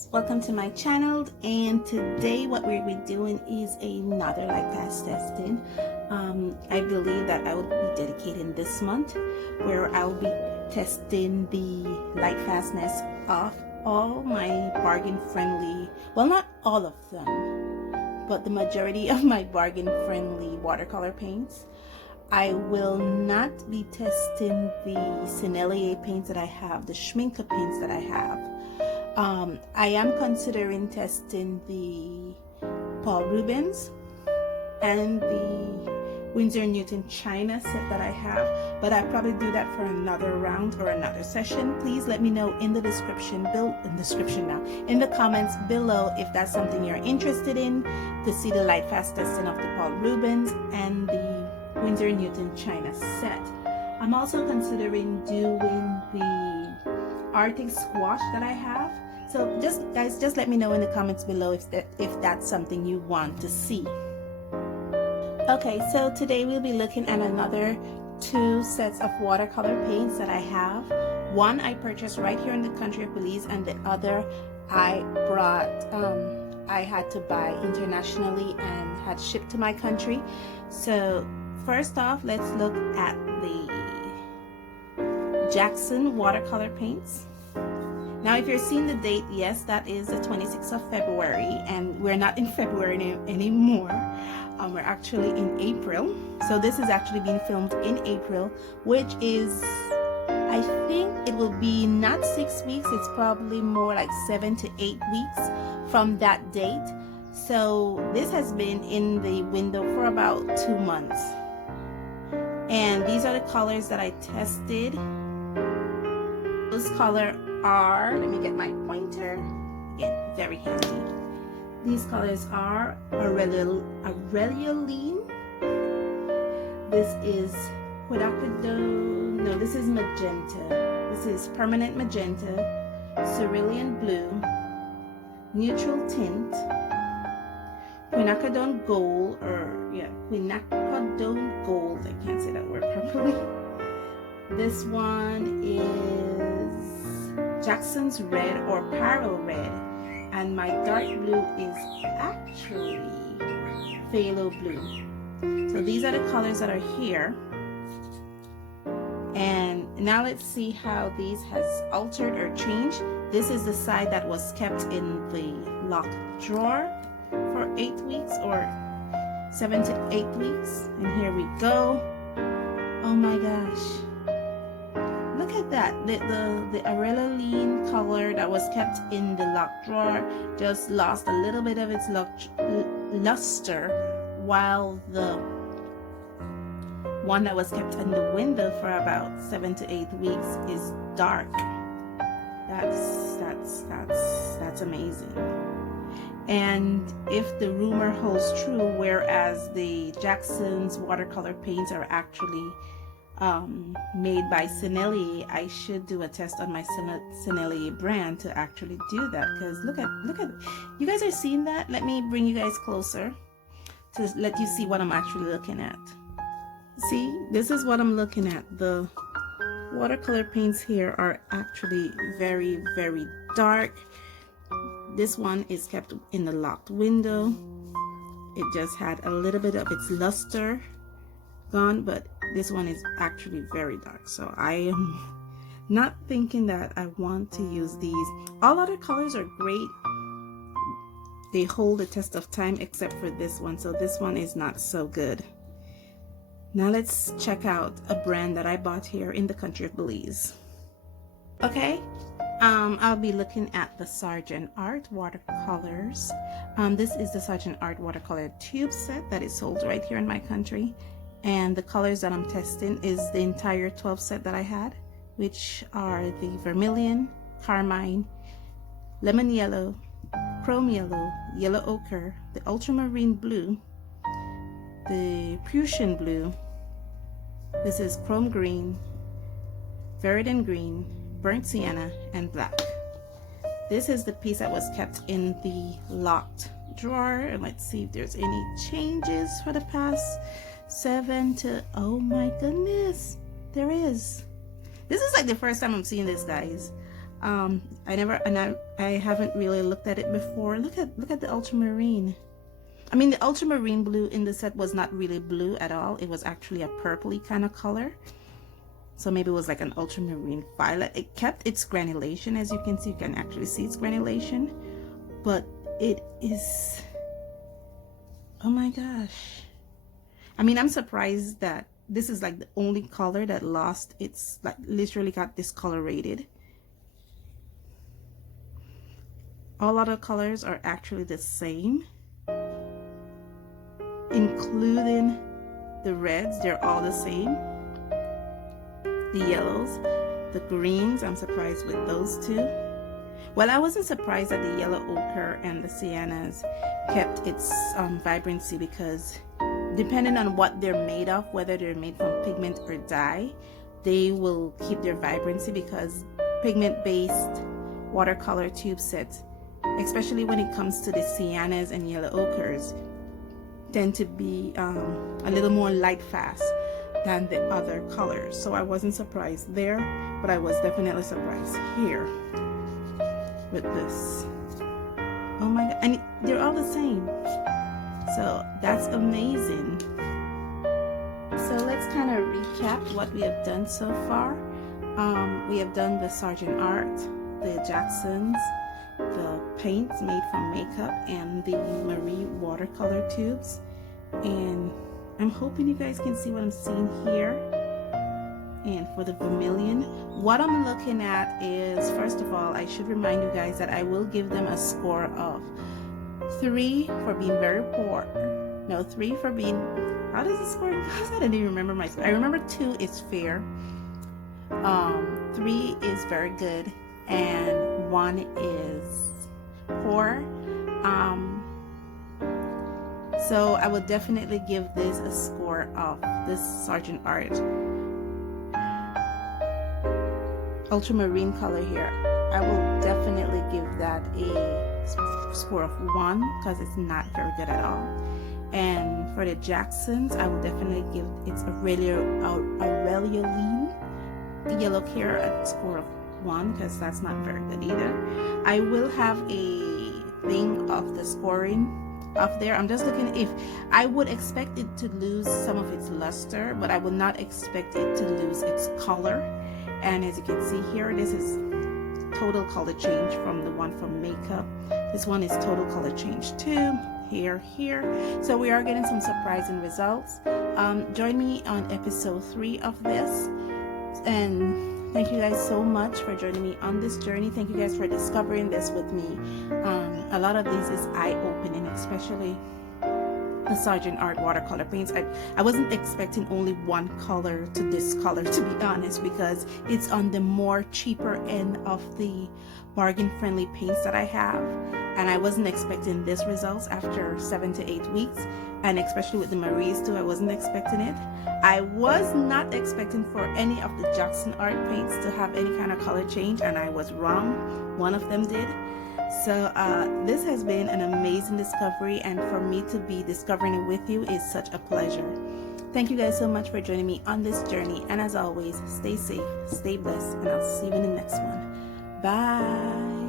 guys, welcome to my channel, and today what we'll be doing is another Lightfast testing. I believe that I will be dedicating this month where I will be testing the Lightfastness of all my bargain friendly, well, not all of them, but the majority of my bargain friendly watercolor paints. I will not be testing the Sennelier paints that I have, the Schmincke paints that I have. I am considering testing the Paul Rubens and the Winsor Newton China set that I have, but I'll probably do that for another round or another session. Please let me know in the in the comments below if that's something you're interested in, to see the Lightfast testing of the Paul Rubens and the Winsor Newton China set. I'm also considering doing the Arctic squash that I have. So guys, just let me know in the comments below if that's something you want to see. Okay, so today we'll be looking at another two sets of watercolor paints that I have. One I purchased right here in the country of Belize, and the other I had to buy internationally and had shipped to my country. So first off, let's look at the Jackson watercolor paints. Now, if you're seeing the date, yes, that is the 26th of February, and we're not in February anymore. We're actually in April. So this is actually being filmed in April, which is, I think it will be not 6 weeks, it's probably more like 7 to 8 weeks from that date. So this has been in the window for about 2 months. And these are the colors that I tested. Those colors are, let me get my pointer, again, very handy. These colors are Aureoline. This is quinacridone, no, this is magenta. This is permanent magenta, cerulean blue, neutral tint, quinacridone gold, quinacridone gold, I can't say that word properly. This one is Jackson's red or Parallel red, and my dark blue is actually phthalo blue. So these are the colors that are here, and now let's see how these has altered or changed. This is the side that was kept in the locked drawer for 8 weeks or 7 to 8 weeks, and here we go. Oh my gosh, look at that. The Aureoline color that was kept in the locked drawer just lost a little bit of its luster, while the one that was kept in the window for about 7 to 8 weeks is dark. That's amazing. And if the rumor holds true, whereas the Jackson's watercolor paints are actually made by Sennelier, I should do a test on my Sennelier brand to actually do that, because look at you guys are seeing that. Let me bring you guys closer to let you see what I'm actually looking at. See, this is what I'm looking at. The watercolor paints here are actually very, very dark. This one is kept in the locked window. It just had a little bit of its luster gone, but this one is actually very dark. So I am not thinking that I want to use these. All other colors are great. They hold the test of time except for this one. So this one is not so good. Now let's check out a brand that I bought here in the country of Belize. Okay, I'll be looking at the Sargent Art Watercolors. This is the Sargent Art Watercolor tube set that is sold right here in my country. And the colors that I'm testing is the entire 12 set that I had, which are the vermilion, carmine, lemon yellow, chrome yellow, yellow ochre, the ultramarine blue, the Prussian blue, this is chrome green, Veridon green, burnt sienna, and black. This is the piece that was kept in the locked drawer, and let's see if there's any changes for the past 7 to, oh my goodness, there is. This is like the first time I'm seeing this, guys. I haven't really looked at it before. Look at the ultramarine. I mean, the ultramarine blue in the set was not really blue at all. It was actually a purpley kind of color. So maybe it was like an ultramarine violet. It kept its granulation, as you can see. You can actually see its granulation. But it is, oh my gosh. I mean, I'm surprised that this is like the only color that lost its, like, literally got discolorated. All other colors are actually the same, including the reds. They're all the same. The yellows, the greens, I'm surprised with those two. Well, I wasn't surprised that the yellow ochre and the siennas kept its vibrancy, because depending on what they're made of, whether they're made from pigment or dye, they will keep their vibrancy, because pigment-based watercolor tube sets, especially when it comes to the siennas and yellow ochres, tend to be a little more light fast than the other colors. So I wasn't surprised there, but I was definitely surprised here with this. Oh my god, and they're all the same. So that's amazing. So let's kind of recap what we have done so far. We have done the Sargent Art, the Jacksons, the paints made from makeup, and the Marie watercolor tubes. And I'm hoping you guys can see what I'm seeing here. And for the vermilion, what I'm looking at is, first of all, I should remind you guys that I will give them a score of 3 for being very poor. No, 3 for being, how does the score go? I don't even remember my score. I remember 2 is fair, 3 is very good, and 1 is poor. So I will definitely give this a score of this Sargent Art ultramarine color here. I will definitely give that a score of 1, because it's not very good at all. And for the Jacksons, I will definitely give its Aureoline yellow care a score of 1, because that's not very good either. I will have a thing of the scoring up there. I'm just looking, if I would expect it to lose some of its luster, but I would not expect it to lose its color. And as you can see here, this is total color change from the one from makeup. This one is total color change too. Here. So we are getting some surprising results. Join me on episode 3 of this, and thank you guys so much for joining me on this journey. Thank you guys for discovering this with me. A lot of this is eye-opening, especially the Sargent Art Watercolor Paints. I wasn't expecting only one color to this color, to be honest, because it's on the more cheaper end of the bargain-friendly paints that I have, and I wasn't expecting this results after 7 to 8 weeks, and especially with the Maries too, I wasn't expecting it. I was not expecting for any of the Jackson Art paints to have any kind of color change, and I was wrong. One of them did. So this has been an amazing discovery, and for me to be discovering it with you is such a pleasure. Thank you guys so much for joining me on this journey, and as always, stay safe, stay blessed, and I'll see you in the next one. Bye.